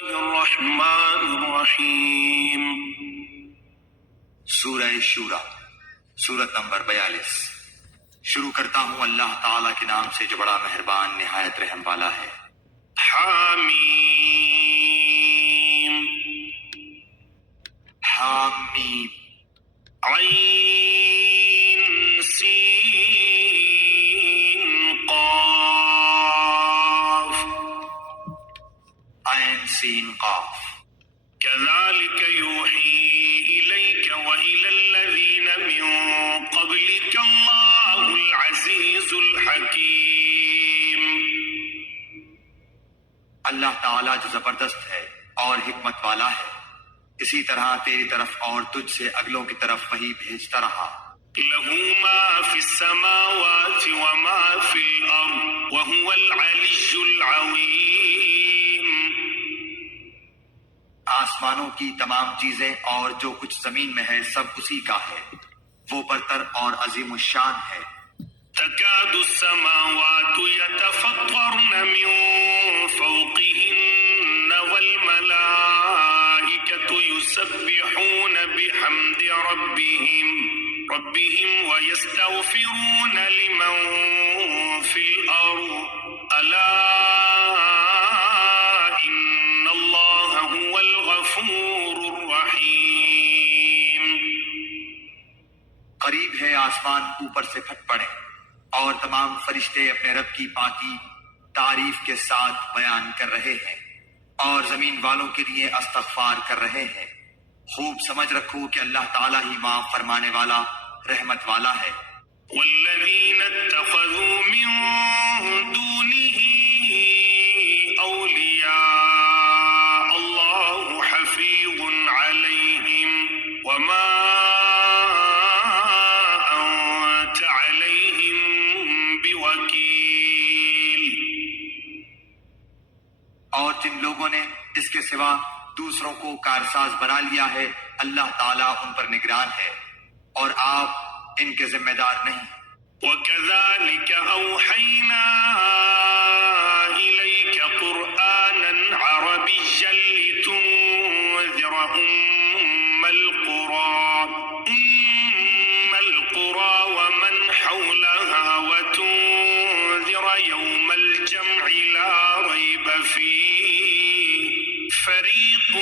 الرحمن الرحیم۔ سورہ شورى، سورت نمبر 42۔ شروع کرتا ہوں اللہ تعالیٰ کے نام سے جو بڑا مہربان نہایت رحم والا ہے۔ حامیم حامیم عین سین قاف عین سین قاف۔ كذلك يوحي إليك وإلى الذين من قبلك الله العزيز الحكيم۔ اللہ تعالیٰ جو زبردست ہے اور حکمت والا ہے، اسی طرح تیری طرف اور تجھ سے اگلوں کی طرف وہی بھیجتا رہا۔ له ما في السماوات وما في الأرض وهو العلي العظيم۔ آسمانوں کی تمام چیزیں اور جو کچھ زمین میں ہے سب اسی کا ہے، وہ برتر اور عظیم الشان ہے۔ تكاد السماوات يتفطرن من فوقهن والملائكة يسبحون بحمد ربهم ويستغفرون لمن في الأرض ألا إن الله هو الغفور الرحيم۔ قریب ہے آسمان اوپر سے پھٹ پڑے اور تمام فرشتے اپنے رب کی پاکی تعریف کے ساتھ بیان کر رہے ہیں اور زمین والوں کے لیے استغفار کر رہے ہیں۔ خوب سمجھ رکھو کہ اللہ تعالیٰ ہی معاف فرمانے والا رحمت والا ہے۔ والذين اتخذوا من دونه أولياء الله حفيظ عليهم وما أنت عليهم بوكيل۔ اور جن لوگوں نے اس کے سوا دوسروں کو کارساز بنا لیا ہے، اللہ تعالیٰ ان پر نگران ہے اور آپ ان کے ذمہ دار نہیں۔ وكذلك أوحينا إليك قرآنا عربيا لتنذر أم القرى ومن حولها وتنذر يوم الجمع لا ريب فيه فريق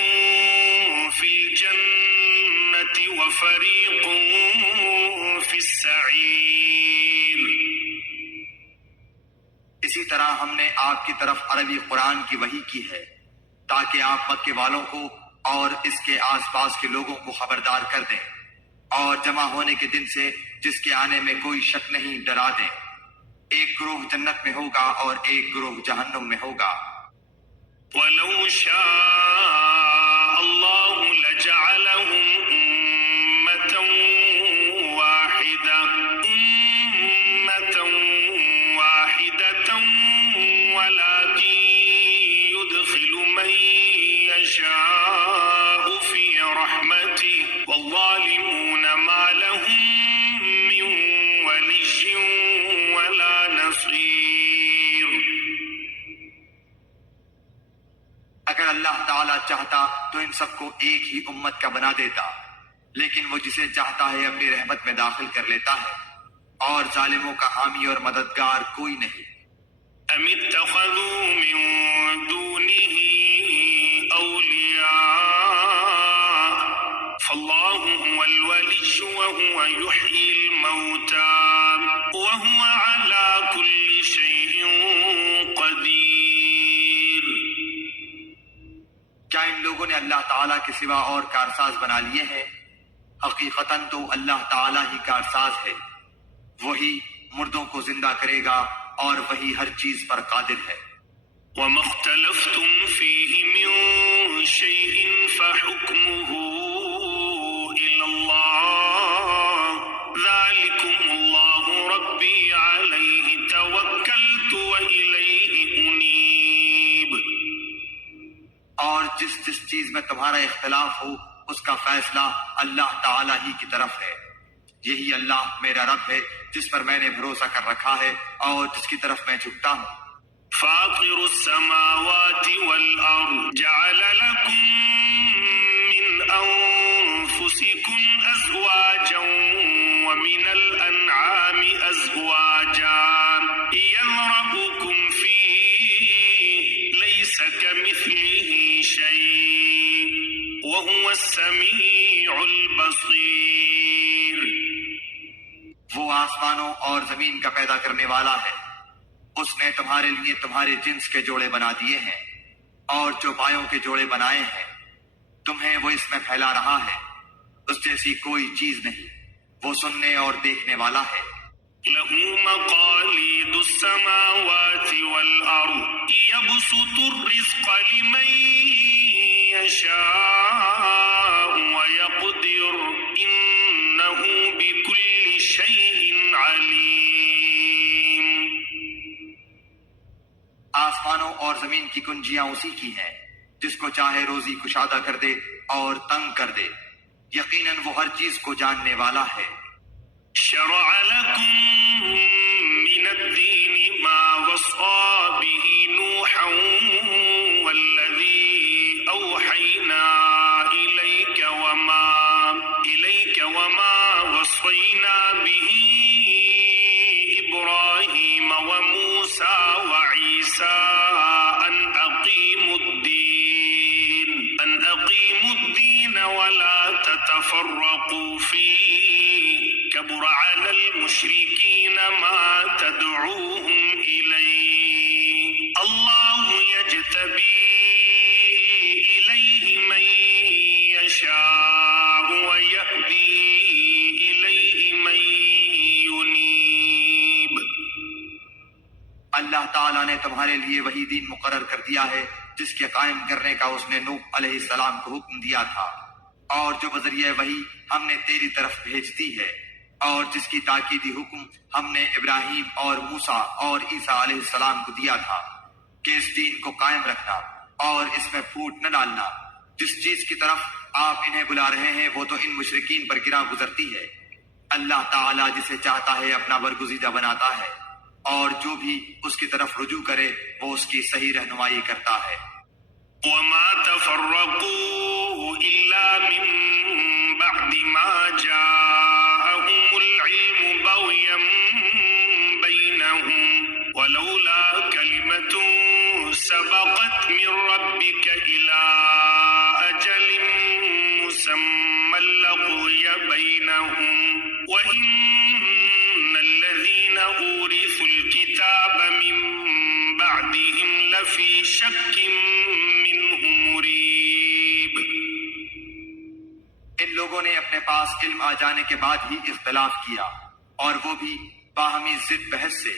في الجنة وفريق في السعير۔ اسی طرح ہم نے آپ کی طرف عربی قرآن کی وحی کی ہے تاکہ آپ مکے والوں کو اور اس کے آس پاس کے لوگوں کو خبردار کر دیں اور جمع ہونے کے دن سے جس کے آنے میں کوئی شک نہیں ڈرا دیں۔ ایک گروہ جنت میں ہوگا اور ایک گروہ جہنم میں ہوگا۔ ولو شاء الله لجعلهم أمة واحدة ولكن يدخل من يشاء في رحمته والظالمون ما لهم من ولي ولا نصير۔ اگر اللہ تعالیٰ چاہتا تو ان سب کو ایک ہی امت کا بنا دیتا، لیکن وہ جسے چاہتا ہے اپنی رحمت میں داخل کر لیتا ہے، اور ظالموں کا حامی اور مددگار کوئی نہیں۔ ام اتخذوا من دونه أولياء فالله هو الولي وهو يحيي الموتى وهو على كل شيء قدير۔ کیا ان لوگوں نے اللہ تعالیٰ کے سوا اور کارساز بنا لیے ہیں؟ حقیقتاً تو اللہ تعالیٰ ہی کارساز ہے، وہی مردوں کو زندہ کرے گا اور وہی ہر چیز پر قادر ہے۔ وما اختلفتم فيه من شيء فحكمه إلى الله ذلكم الله ربي عليه توكلت وإليه أنيب۔ اور جس چیز میں تمہارا اختلاف ہو اس کا فیصلہ اللہ تعالیٰ ہی کی طرف ہے۔ یہی اللہ میرا رب ہے جس پر میں نے بھروسہ کر رکھا ہے اور جس کی طرف میں جھکتا ہوں۔ فاطر السماوات والأرض جعل كمثله شيء وهو السميع البصير. وہ آسمانوں اور زمین کا پیدا کرنے والا ہے. اس نے تمہارے لیے تمہارے جنس کے جوڑے بنا دیے ہیں اور چوپایوں کے جوڑے بنائے ہیں. تمہیں وہ اس میں پھیلا رہا ہے. اس جیسی کوئی چیز نہیں. وہ سننے اور دیکھنے والا ہے. له مقاليد السماوات والأرض يبسط الرزق لمن يشاء ويقدر إنه بكل شيء عليم. آسمانوں اور زمین کی کنجیاں اسی کی ہیں. جس کو چاہے روزی کشادہ کر دے اور تنگ کر دے. یقیناً وہ ہر چیز کو جاننے والا ہے. شرع لكم من الدين ما وصى به نوحا والذي أوحينا إليك وما وصينا به إبراهيم وموسى وعيسى أن أقيموا الدين ولا تتفرقوا فيه كبر على المشركين ما تدعوهم إليه الله يجتبي إليه من يشاء ويهدي إليه من ينيب. اللہ تعالیٰ نے تمہارے لیے وہی دین مقرر کر دیا ہے جس کے قائم کرنے کا اس نے نوح علیہ السلام کو حکم دیا تھا اور جو بذریعہ وحی ہم نے تیری طرف بھیج دی ہے اور جس کی تاکیدی حکم ہم نے ابراہیم اور موسیٰ اور عیسیٰ علیہ السلام کو دیا تھا کہ اس دین کو قائم رکھنا اور اس میں پھوٹ نہ ڈالنا. جس چیز کی طرف آپ انہیں بلا رہے ہیں وہ تو ان مشرکین پر گراں گزرتی ہے. اللہ تعالیٰ جسے چاہتا ہے اپنا برگزیدہ بناتا ہے اور جو بھی اس کی طرف رجوع کرے وہ اس کی صحیح رہنمائی کرتا ہے. وما تفرقوا إلا من بعد ما جاءهم العلم بغيا بينهم ولولا كلمة سبقت من ربك إلى أجل مسمى لقضي بينهم وإن الذين أورثوا الكتاب من بعدهم لفي شك منه مريب. ان لوگوں نے اپنے پاس علم آ جانے کے بعد ہی اختلاف کیا اور وہ بھی باہمی ضد بحث سے.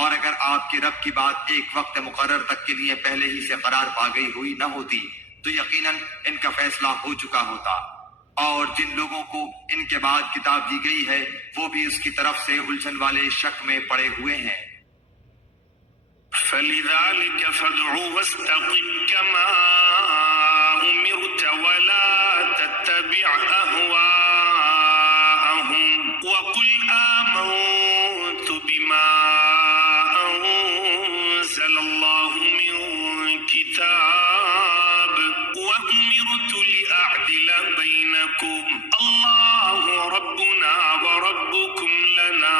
اور اگر آپ کے رب کی بات ایک وقت مقرر تک کے لیے پہلے ہی سے قرار پا گئی ہوئی نہ ہوتی تو یقیناً ان کا فیصلہ ہو چکا ہوتا. اور جن لوگوں کو ان کے بعد کتاب دی گئی ہے وہ بھی اس کی طرف سے الجھن والے شک میں پڑے ہوئے ہیں. فلذلك فادع واستقم كما أمرت ولا تتبع أهواءهم وقل آمنت بما أنزل الله من كتاب وأمرت لأعدل بينكم الله ربنا وربكم لنا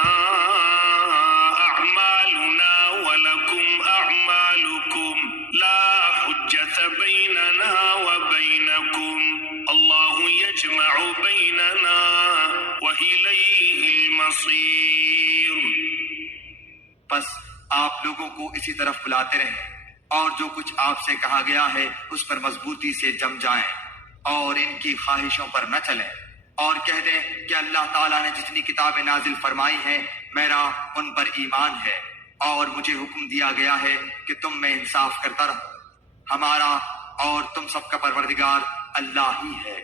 أعمالنا ولكم أعمالكم لا حجة بيننا وبينكم الله يجمع بيننا وإليه المصير. بس آپ لوگوں کو اسی طرف بلاتے رہیں اور جو کچھ آپ سے کہا گیا ہے اس پر مضبوطی سے جم جائیں اور ان کی خواہشوں پر نہ چلیں اور کہہ دیں کہ اللہ تعالیٰ نے جتنی کتابیں نازل فرمائی ہیں میرا ان پر ایمان ہے اور مجھے حکم دیا گیا ہے کہ تم میں انصاف کرتا رہو. ہمارا اور تم سب کا پروردگار اللہ ہی ہے.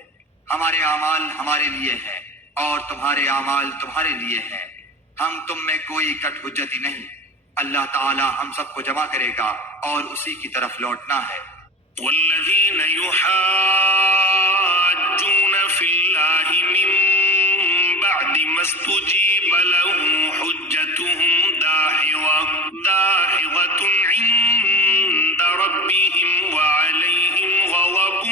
ہمارے اعمال ہمارے لیے ہیں اور تمہارے اعمال تمہارے لیے ہیں. ہم تم میں کوئی کٹ حجتی نہیں. اللہ تعالی ہم سب کو جمع کرے گا اور اسی کی طرف لوٹنا ہے. والذین یحاجون فی اللہ من بعد ما استجیب له حجتهم داحضة عند ربهم وعليهم غضب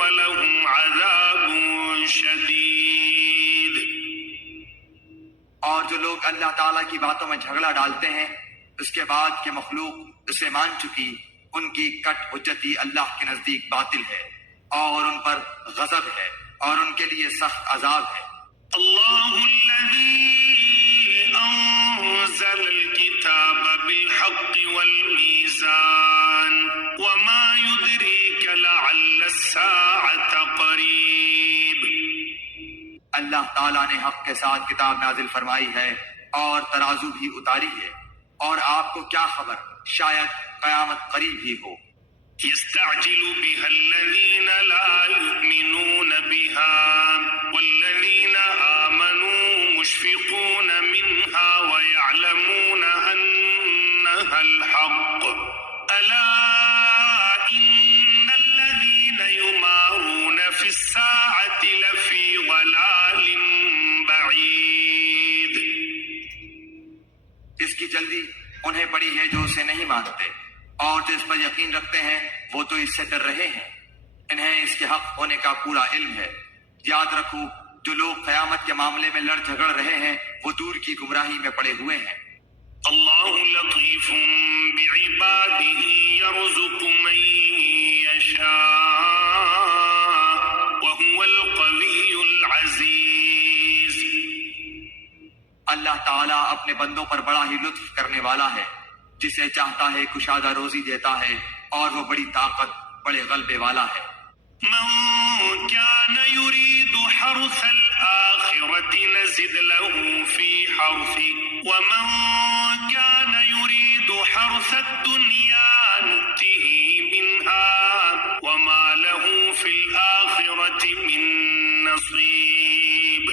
ولهم عذاب شدید. اور جو لوگ اللہ تعالیٰ کی باتوں میں جھگڑا ڈالتے ہیں اس کے بعد کہ مخلوق اسے مان چکی ان کی کٹ حجتی اللہ کے نزدیک باطل ہے اور ان پر غضب ہے اور ان کے لیے سخت عذاب ہے۔ اللہ الذی انزل الكتاب بالحق والمیزان وما يدریک لعل الساعة قریب۔ اللہ تعالیٰ نے حق کے ساتھ کتاب نازل فرمائی ہے اور ترازو بھی اتاری ہے، اور آپ کو کیا خبر، شاید قیامت قریب ہی ہو۔ يستعجل بها الذين لا يؤمنون بها والذين آمنوا مشفقون منها ويعلمون أنها الحق ألا إن الذين يمارون في الساعة لفي ضلال بعيد۔ اس کی جلدی انہیں پڑی ہے جو اسے نہیں مانتے، اور جو اس پر یقین رکھتے ہیں وہ تو اس سے ڈر رہے ہیں۔ انہیں اس کے حق ہونے کا پورا علم ہے۔ یاد رکھو، جو لوگ قیامت کے معاملے میں لڑ جھگڑ رہے ہیں وہ دور کی گمراہی میں پڑے ہوئے ہیں۔ اللہ لطیف بعباده يرزق من يشاء وهو القوی العزیز۔ اللہ تعالیٰ اپنے بندوں پر بڑا ہی لطف کرنے والا ہے، جسے چاہتا ہے کشادہ روزی دیتا ہے، اور وہ بڑی طاقت، بڑے غلبے والا ہے۔ من كان يريد حرث الآخرة نزد له في حرثه ومن كان يريد حرث الدنيا نؤته منها وما له في الآخرة من نصيب۔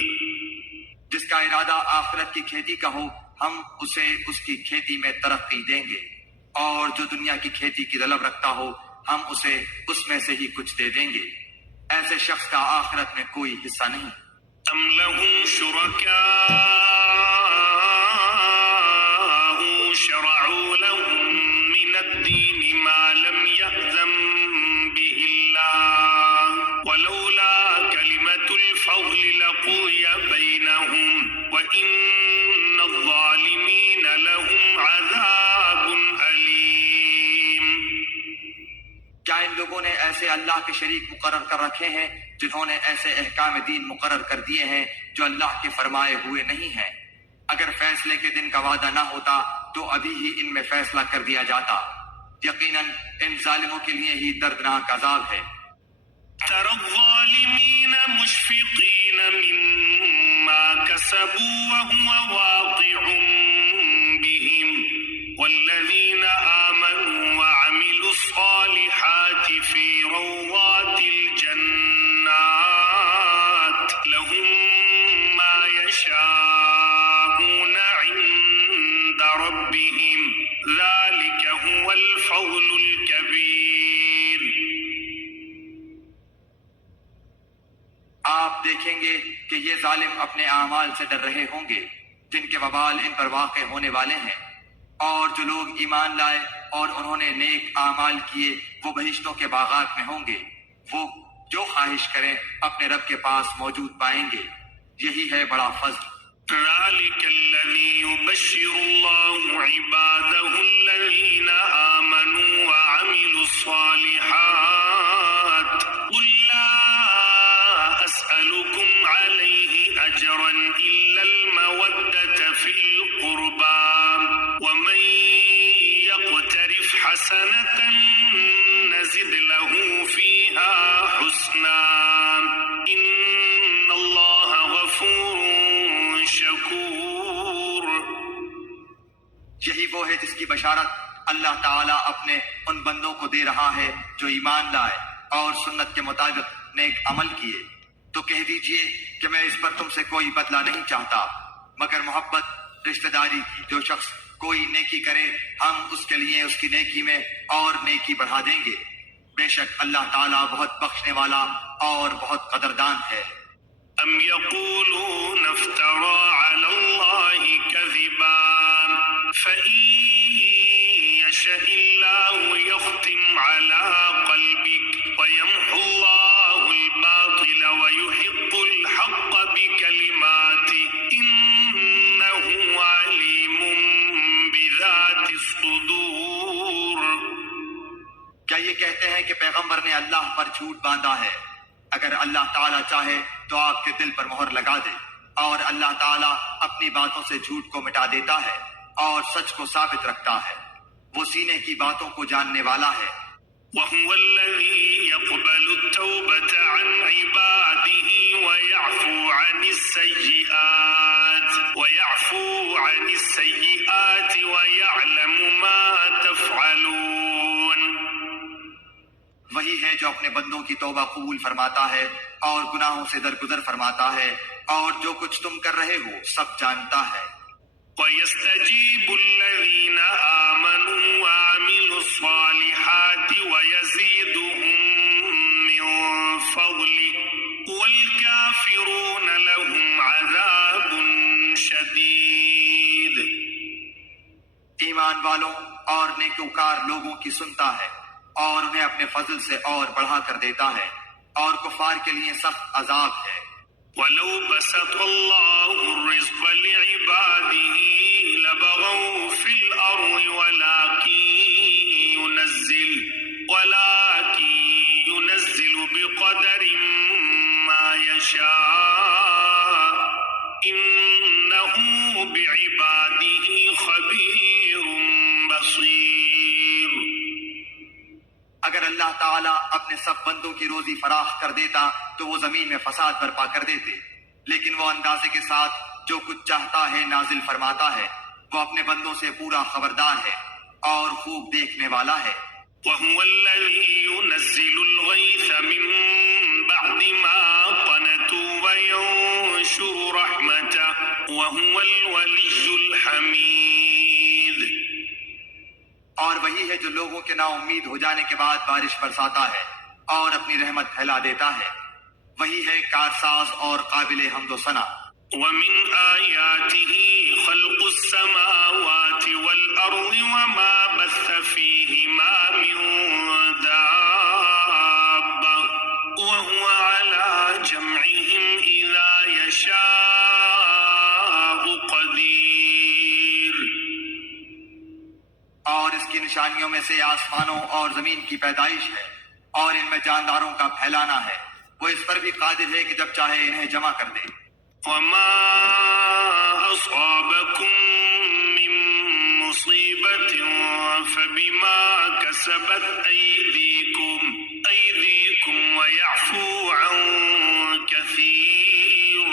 جس کا ارادہ آخرت کی کھیتی کا ہو، ہم اسے اس کی کھیتی میں ترقی دیں گے، اور جو دنیا کی کھیتی کی طلب رکھتا ہو ہم اسے اس میں سے ہی کچھ دے دیں گے۔ ایسے شخص کا آخرت میں کوئی حصہ نہیں۔ ام لهم شركاء شرعوا لهم من الدين ما لم يأذن به الله ولولا كلمة الفضل لقضي بينهم وإن الظالمين لهم عذاب أليم۔ کیا ان لوگوں نے ایسے اللہ کے شریک مقرر کر رکھے ہیں جنہوں نے ایسے احکام دین مقرر کر دیے ہیں جو اللہ کے فرمائے ہوئے نہیں ہیں؟ اگر فیصلے کے دن کا وعدہ نہ ہوتا تو ابھی ہی ان میں فیصلہ کر دیا جاتا۔ یقیناً ان ظالموں کے لیے ہی دردناک عذاب ہے۔ ترى الظالمين مشفقين مما كسبوا وهو واقع بهم والذين آمنوا وعملوا الصالحات في روضات الجنات لهم ما يشاءون عند ربهم ذلك هو الفضل الكبير۔ آپ دیکھیں گے کہ یہ ظالم اپنے اعمال سے ڈر رہے ہوں گے جن کے وبال ان پر واقع ہونے والے ہیں، اور جو لوگ ایمان لائے اور انہوں نے نیک اعمال کیے وہ بہشتوں کے باغات میں ہوں گے، وہ جو خواہش کریں اپنے رب کے پاس موجود پائیں گے۔ یہی ہے بڑا فضل۔ ذلك الذي يبشر الله عباده الذين آمنوا وعملوا الصالحات قل لا أسألكم عليه أجرا إلا المودة في القربى ومن يقترف حسنة نزد له فيها حسنا إن الله غفور شکور۔ یہی وہ ہے جس کی بشارت اللہ تعالیٰ اپنے ان بندوں کو دے رہا ہے جو ایمان لائے اور سنت کے مطابق نیک عمل کیے۔ تو کہہ دیجئے کہ میں اس پر تم سے کوئی بدلہ نہیں چاہتا مگر محبت رشتہ داری کی۔ جو شخص کوئی نیکی کرے ہم اس کے لیے اس کی نیکی میں اور نیکی بڑھا دیں گے۔ بے شک اللہ تعالیٰ بہت بخشنے والا اور بہت قدردان ہے۔ ام يقولون افترى على الله كذبا فإن يشاء الله يختم على قلبك ويمحو الله الباطل ويحق الحق بكلماته إنه عليم بذات الصدور۔ یہ کہتے ہیں کہ پیغمبر نے اللہ پر جھوٹ باندھا ہے۔ اگر اللہ تعالیٰ چاہے تو آپ کے دل پر مہر لگا دے، اور اللہ تعالیٰ اپنی باتوں سے جھوٹ کو مٹا دیتا ہے اور سچ کو ثابت رکھتا ہے۔ وہ سینے کی باتوں کو جاننے والا ہے۔ وهو الذي يقبل التوبة عن عباده ويعفو عن السيئات ويعلم ما تفعلون۔ وہی ہے جو اپنے بندوں کی توبہ قبول فرماتا ہے اور گناہوں سے درگزر فرماتا ہے، اور جو کچھ تم کر رہے ہو سب جانتا ہے۔ ويستجيب الذين آمنوا وعملوا الصالحات ويزيدهم من فضله والكافرون لهم عذاب شديد۔ ایمان والوں اور نیکوکار لوگوں کی سنتا ہے اور انہیں اپنے فضل سے اور بڑھا کر دیتا ہے، اور کفار کے لیے سخت عذاب ہے۔ وَلَوْ بَسَطَ اللَّهُ الرِّزْقَ لِعِبَادِهِ لَبَغَوْا فِي الْأَرْضِ وَلَكِن يُنَزِّلُ بِقَدَرٍ مَا يَشَاءُ إِنَّهُ بِعِبَادِهِ خَبِيرٌ بَصِيرٌ۔ اگر اللہ تعالیٰ اپنے سب بندوں کی روزی فراخ کر دیتا تو وہ زمین میں فساد برپا کر دیتے، لیکن وہ اندازے کے ساتھ جو کچھ چاہتا ہے نازل فرماتا ہے۔ وہ اپنے بندوں سے پورا خبردار ہے اور خوب دیکھنے والا ہے۔ وَهُوَ الَّذِي يُنَزِّلُ الْغَيْثَ مِن بَعْدِ مَا قَنَطُوا وَيَنشُرُ رَحْمَتَهُ وَهُوَ الْوَلِيُّ الْحَمِيدُ۔ اور وہی ہے جو لوگوں کے نا امید ہو جانے کے بعد بارش برساتا ہے اور اپنی رحمت پھیلا دیتا ہے۔ وہی ہے کارساز اور قابل حمد و ثنا۔ وَمِنْ آيَاتِهِ خَلْقُ السَّمَاوَاتِ وَالْأَرْضِ وَمَا بَثَّ فِيهِمَا مِن دَابَّةٍ وَهُوَ عَلَى جَمْعِهِمْ إِذَا يَشَاءُ قَدِيرٌ۔ اور اس کی نشانیوں میں سے آسمانوں اور زمین کی پیدائش ہے، اور ان میں جانداروں کا پھیلانا ہے۔ وہ اس پر بھی قادر ہے کہ جب چاہے انہیں جمع کر دے۔ وَمَا أَصَابَكُم مِّن مُّصِيبَةٍ فَبِمَا كَسَبَتْ أَيْدِيكُمْ وَيَعْفُو عَن كَثِيرٍ۔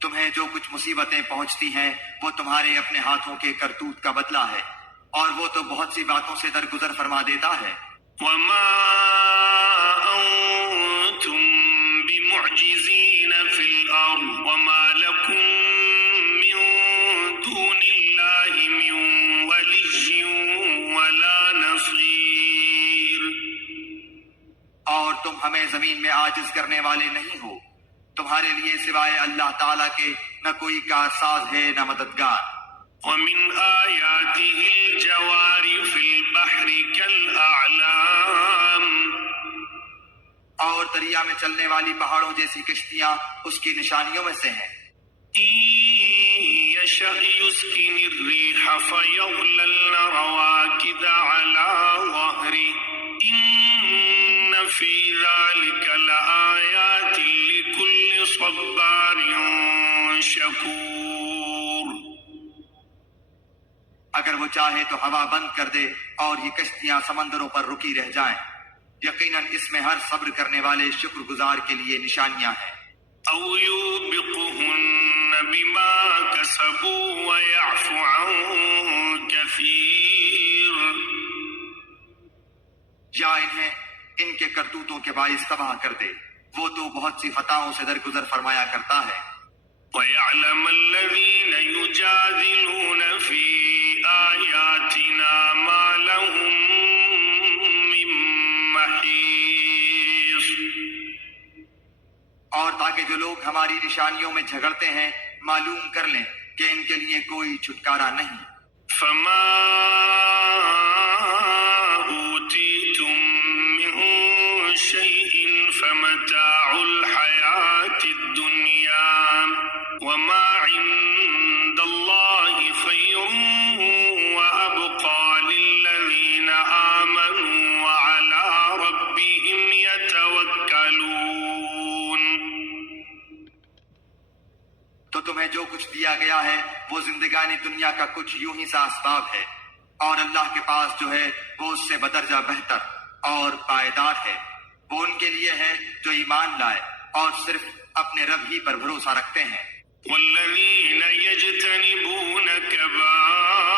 تمہیں جو کچھ مصیبتیں پہنچتی ہیں وہ تمہارے اپنے ہاتھوں کے کرتوت کا بدلہ ہے، اور وہ تو بہت سی باتوں سے درگزر فرما دیتا ہے۔ وَمَا أَنتُم بِمُعْجِزِينَ فِي الْأَرْضِ وَمَا لَكُم مِّن دُونِ اللَّهِ مِن وَلِيٍّ وَلَا نَصِيرٍ۔ اور تم ہمیں زمین میں عاجز کرنے والے نہیں ہو، تمہارے لیے سوائے اللہ تعالیٰ کے نہ کوئی کارساز ہے نہ مددگار۔ وَمِنْ آيَاتِهِ الْجَوَارِ فِي الْبَحْرِ كَالْأَعْلَامِ۔ اور دریا میں چلنے والی پہاڑوں جیسی کشتیاں اس کی نشانیوں میں سے ہیں۔ إِن يَشَأْ يُسْكِنِ الرِّيحَ فَيَظْلَلْنَ رَوَاكِدَ عَلَى ظَهْرِهِ إِنَّ فِي ذَلِكَ لَآيَاتٍ لِكُلِّ صَبَّارٍ شَكُورٍ۔ اگر وہ چاہے تو ہوا بند کر دے اور یہ کشتیاں سمندروں پر رکی رہ جائیں، یقیناً اس میں ہر صبر کرنے والے شکر گزار کے لیے نشانیاں ہیں۔ أَوْ يُوبِقْهُنَّ بِمَا كَسَبُوا وَيَعْفُ عَن كَثِيرٍ۔ یا انہیں ان کے کرتوتوں کے باعث تباہ کر دے، وہ تو بہت سی خطاؤں سے درگزر فرمایا کرتا ہے۔ وَيَعْلَمَ الَّذِينَ يُجَادِلُونَ فِي آيَاتِنَا مَا لَهُم مِّن مَّحِيصٍ۔ اور تاکہ جو لوگ ہماری نشانیوں میں جھگڑتے ہیں معلوم کر لیں کہ ان کے لیے کوئی چھٹکارا نہیں۔ فَمَا أُوتِيتُم مِّن شَيْءٍ فَمَتَاعُ الْحَيَاةِ الدُّنْيَا وَمَا عِندَ اللَّهِ خَيْرٌ وَأَبْقَىٰ لِلَّذِينَ دیا گیا ہے وہ زندگانی دنیا کا کچھ یوں ہی سا اسباب ہے، اور اللہ کے پاس جو ہے وہ اس سے بدرجہ بہتر اور پائیدار ہے۔ وہ ان کے لیے ہے جو ایمان لائے اور صرف اپنے رب ہی پر بھروسہ رکھتے ہیں۔ والذين يجتنبون كبائر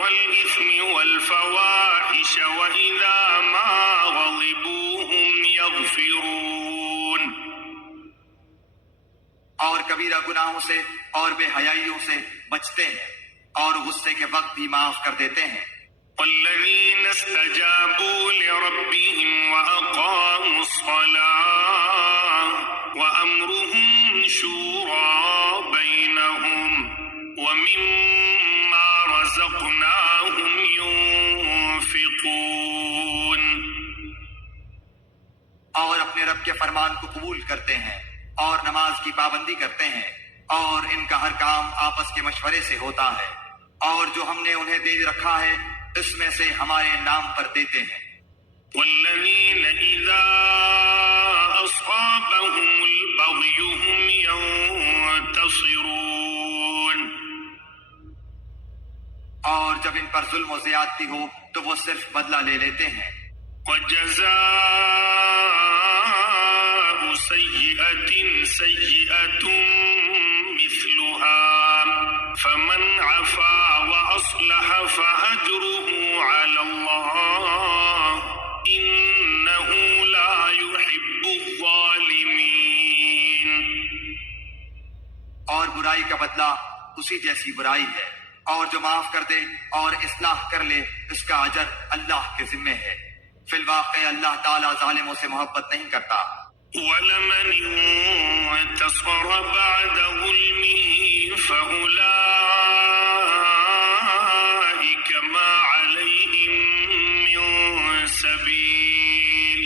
الإثم والفواحش وإذا ما غضبوا هم يغفرون، اور کبیرہ گناہوں سے اور بے حیائیوں سے بچتے ہیں اور غصے کے وقت بھی معاف کر دیتے ہیں۔ والذين استجابوا لربهم وأقاموا الصلاة وأمرهم شورى بينهم ومما رزقناهم ينفقون، اور اپنے رب کے فرمان کو قبول کرتے ہیں اور نماز کی پابندی کرتے ہیں، اور ان کا ہر کام آپس کے مشورے سے ہوتا ہے، اور جو ہم نے انہیں دے رکھا ہے اس میں سے ہمارے نام پر دیتے ہیں۔ والذين إذا أصابهم البغي هم ينتصرون، اور جب ان پر ظلم و زیادتی ہو تو وہ صرف بدلہ لے لیتے ہیں۔ وجزاء سيئة سيئة مثلها فمن عفا وأصلح فأجره على الله إنه لا يحب الظالمين۔ اور برائی کا بدلہ اسی جیسی برائی ہے، اور جو معاف کر دے اور اصلاح کر لے اس کا اجر اللہ کے ذمے ہے۔ فی الواقع اللہ تعالیٰ ظالموں سے محبت نہیں کرتا۔ وَلَمَنِ انتصر بعد ظلمه فأولئك ما عليهم من سبيل،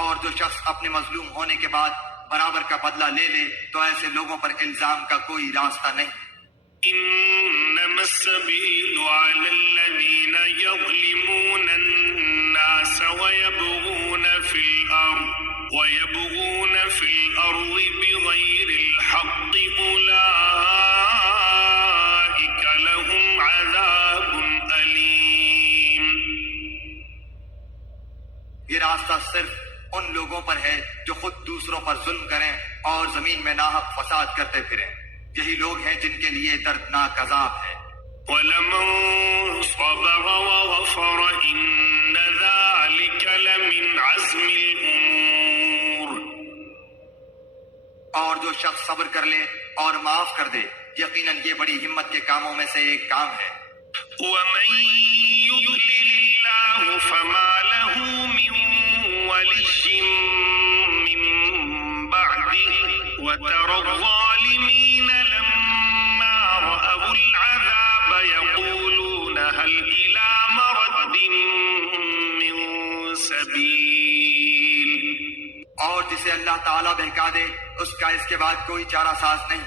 اور جو شخص اپنے مظلوم ہونے کے بعد برابر کا بدلہ لے لے تو ایسے لوگوں پر الزام کا کوئی راستہ نہیں۔ إنما السبيل على الذين يظلمون الناس ويبغون في الأرض بغير الحق أولئك لهم عذاب أليم۔ یہ راستہ صرف ان لوگوں پر ہے جو خود دوسروں پر ظلم کریں اور زمین میں ناحق فساد کرتے پھریں، یہی لوگ ہیں جن کے لیے دردناک عذاب ہے۔ وَلَمَن صَبَرَ وَغَفَرَ إِنَّ ذَلِكَ لَمِنْ عَزْمِ الْأُمُورِ، اور جو شخص صبر کر لے اور معاف کر دے یقیناً یہ بڑی ہمت کے کاموں میں سے ایک کام ہے۔ وَمَن يُضْلِلِ اللَّهُ فَمَا لَهُ مِن وَلِيٍّ مِّن بَعْدِهِ وَتَرَى الظَّالِمِينَ لَمَّا رَأَوُا الْعَذَابَ يَقُولُونَ هَلْ إِلَى مَرَدٍ مِّن سَبِيلٍ، اور جسے اللہ تعالیٰ بہکا دے اس کا اس کے بعد کوئی چارہ ساز نہیں،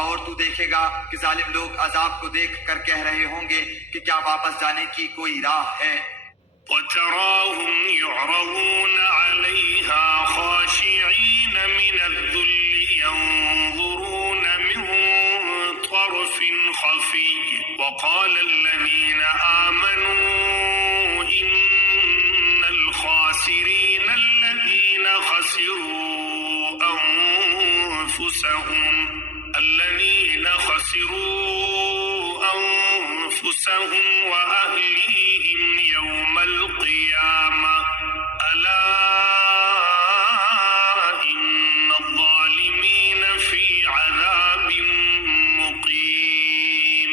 اور تو دیکھے گا کہ ظالم لوگ عذاب کو دیکھ کر کہہ رہے ہوں گے کہ کیا واپس جانے کی کوئی راہ ہے۔ وَتَرَاهُمْ يُعْرَضُونَ عَلَيْهَا خَاشِعِينَ مِنَ الذُّلِّ يَنظُرُونَ مِن طَرْفٍ خَفِيٍّ وَقَالَ الَّذِينَ آمَنُوا إِنَّ الْخَاسِرِينَ الَّذِينَ خَسِرُوا أَنفُسَهُمْ وَأَهْلِيهِمْ يَوْمَ الْقِيَامَةِ أَلَا إِنَّ الظَّالِمِينَ فِي عَذَابٍ مُقِيمٍ۔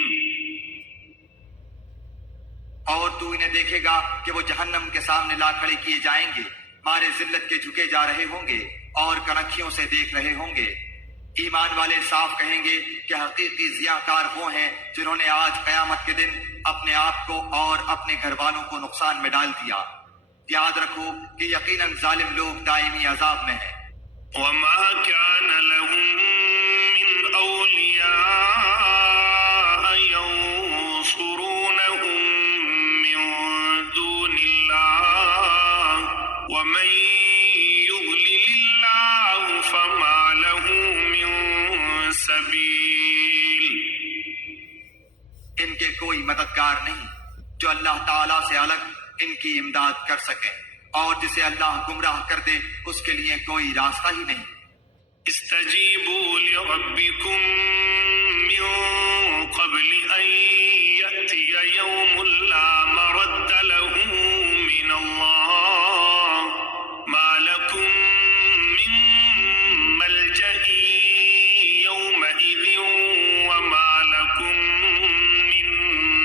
اور تو انہیں دیکھے گا کہ وہ جہنم کے سامنے لا کھڑے کیے جائیں گے، مارے ذلت کے جھکے جا رہے ہوں گے اور کنکھیوں سے دیکھ رہے ہوں گے۔ ایمان والے صاف کہیں گے کہ حقیقی ضیاءکار وہ ہیں جنہوں نے آج قیامت کے دن اپنے آپ کو اور اپنے گھر والوں کو نقصان میں ڈال دیا۔ یاد رکھو کہ یقیناً ظالم لوگ دائمی عذاب میں ہیں۔ وَمَا كَانَ لَهُم مِّنْ أَوْلِيَاءَ يَنصُرُونَهُم مِّن دُونِ اللَّهِ وَمَن يُضْلِلِ اللَّهُ فَمَا لَهُ مِن مددگار نہیں جو اللہ تعالیٰ سے الگ ان کی امداد کر سکیں، اور جسے اللہ گمراہ کر دے اس کے لیے کوئی راستہ ہی نہیں۔ استجیبوا لربکم من قبل ان یأتی یوم لا مرد له من اللہ ما لکم من ملجأ یومئذ وما لکم من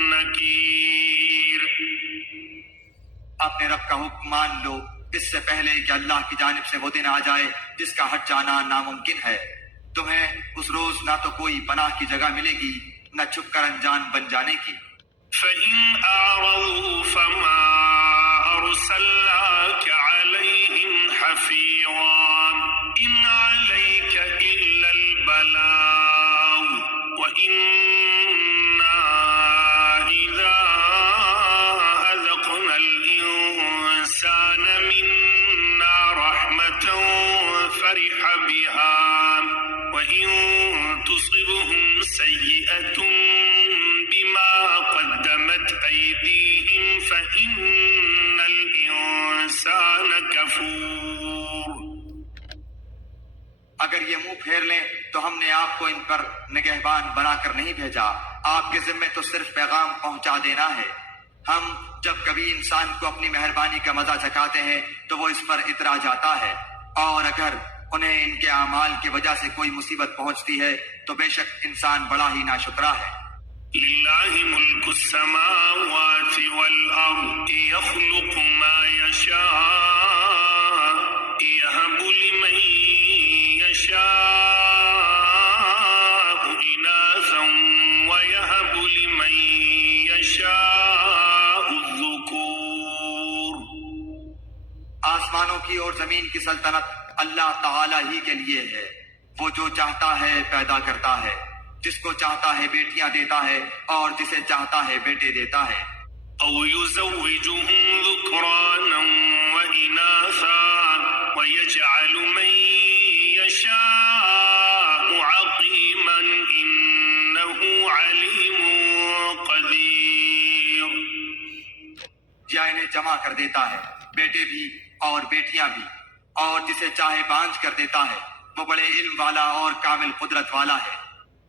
نکیر۔ اپنے رب کا حکم مان لو اس سے پہلے کہ اللہ کی جانب سے وہ دن آ جائے جس کا ہٹ جانا ناممکن ہے۔ تمہیں اس روز نہ تو کوئی پناہ کی جگہ ملے گی نہ چھپ کر انجان بن جانے کی۔ فَإِنْ أَعْرَضُوا فَمَا أَرْسَلْنَاكَ عَلَيْهِمْ حَفِيظًا إِنْ عَلَيْكَ إِلَّا الْبَلَاغُ وَإِنَّا إِذَا أَذَقْنَا الْإِنسَانَ مِنَّا رَحْمَةً فَرِحَ بِهَا وَإِنْ تُصِبْهُمْ سَيِّئَةٌ بِمَا قَدَّمَتْ أَيْدِيهِمْ فَإِنَّ الْإِنسَانَ كَفُورٌ۔ اگر یہ منہ پھیر لیں تو ہم نے آپ کو ان پر نگہبان بنا کر نہیں بھیجا، آپ کے ذمے تو صرف پیغام پہنچا دینا ہے۔ ہم جب کبھی انسان کو اپنی مہربانی کا مزہ چکھاتے ہیں تو وہ اس پر اترا جاتا ہے، اور اگر انہیں ان کے اعمال کی وجہ سے کوئی مصیبت پہنچتی ہے تو بے شک انسان بڑا ہی ناشکرا ہے۔ لِلَّهِ مُلْكُ السَّمَاوَاتِ وَالْأَرْضِ يَخْلُقُ مَا يَشَاءُ يَهَبُ لِمَن يَشَاءُ إِنَاثًا وَيَهَبُ لِمَن يَشَاءُ الذُّكُورَ۔ آسمانوں کی اور زمین کی سلطنت اللہ تعالی ہی کے لیے ہے، وہ جو چاہتا ہے پیدا کرتا ہے، جس کو چاہتا ہے بیٹیاں دیتا ہے اور جسے چاہتا ہے بیٹے دیتا ہے۔ أَوْ يُزَوِّجُهُمْ ذُكْرَانًا وَإِنَاثًا وَيَجْعَلُ مَن يَشَاءُ عَقِيمًا إِنَّهُ عَلِيمٌ قَدِيرٌ۔ یا انہیں جمع کر دیتا ہے، بیٹے بھی اور بیٹیاں بھی، اور جسے چاہے بانجھ کر دیتا ہے، وہ بڑے علم والا اور کامل قدرت والا ہے۔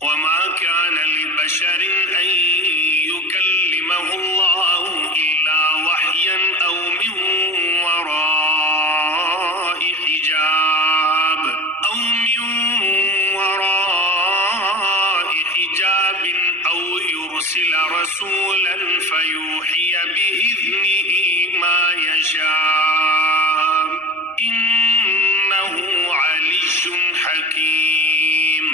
وَمَا كَانَ لِبَشَرٍ أَن يُكَلِّمَهُ اللَّهُ إِلَّا وَحْيًا أَوْ مِن وَرَاءِ حِجَابٍ أَوْ يُرْسِلَ رَسُولًا فَيُوحِيَ بِإِذْنِهِ مَا يَشَاءُ إِنَّهُ عَلِيٌّ حَكِيمٌ۔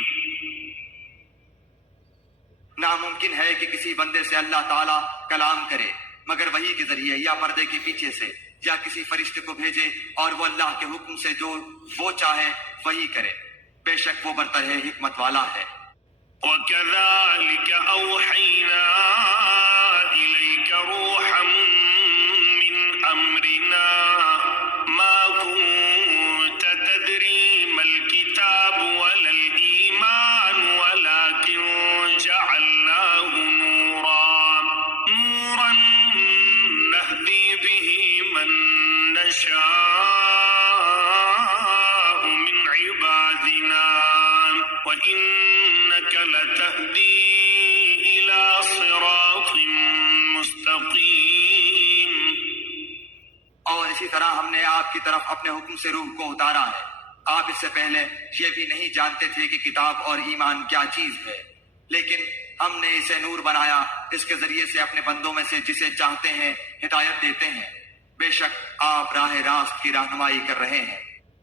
ناممکن ہے کہ کسی بندے سے اللہ تعالیٰ کلام کرے مگر وحی کے ذریعے یا پردے کے پیچھے سے، یا کسی فرشتے کو بھیجے اور وہ اللہ کے حکم سے جو وہ چاہے وہی کرے، بے شک وہ برتر ہے، حکمت والا ہے۔ وَكَذَلِكَ أَوْحَيْنَا إِلَيْكَ رُوحًا مِّنْ أَمْرِنَا مَا كُنتَ تَدْرِي مَا الْكِتَابُ وَلَا الْإِيمَانُ وَلَكِنْ جَعَلْنَاهُ نُورًا نَهْدِي بِهِ مَن نَّشَاءُ مِنْ عِبَادِنَا وَإِنَّكَ لَتَهْدِي إِلَى صِرَاطٍ مُسْتَقِيمٍ۔ اور اسی طرح ہم نے آپ کی طرف اپنے حکم سے روح کو اتارا ہے۔ آپ اس سے پہلے یہ بھی نہیں جانتے تھے کہ کتاب اور ایمان کیا چیز ہے، لیکن ہم نے اسے نور بنایا، اس کے ذریعے سے اپنے بندوں میں سے جسے چاہتے ہیں ہدایت دیتے ہیں۔ بے شک آپ راہ راست کی رہنمائی کر رہے ہیں۔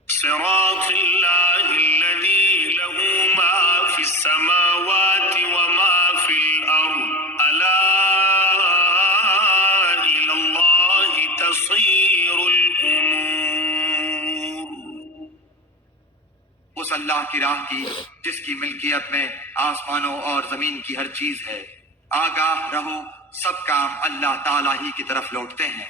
صراط اللہ الذی له ما فی السماوات وما فی الارض الا الی اللہ تصیر الامور۔ اس اللہ کی راہ کی جس کی ملکیت میں آسمانوں اور زمین کی ہر چیز ہے، آگاہ رہو، سب کام اللہ تعالیٰ ہی کی طرف لوٹتے ہیں۔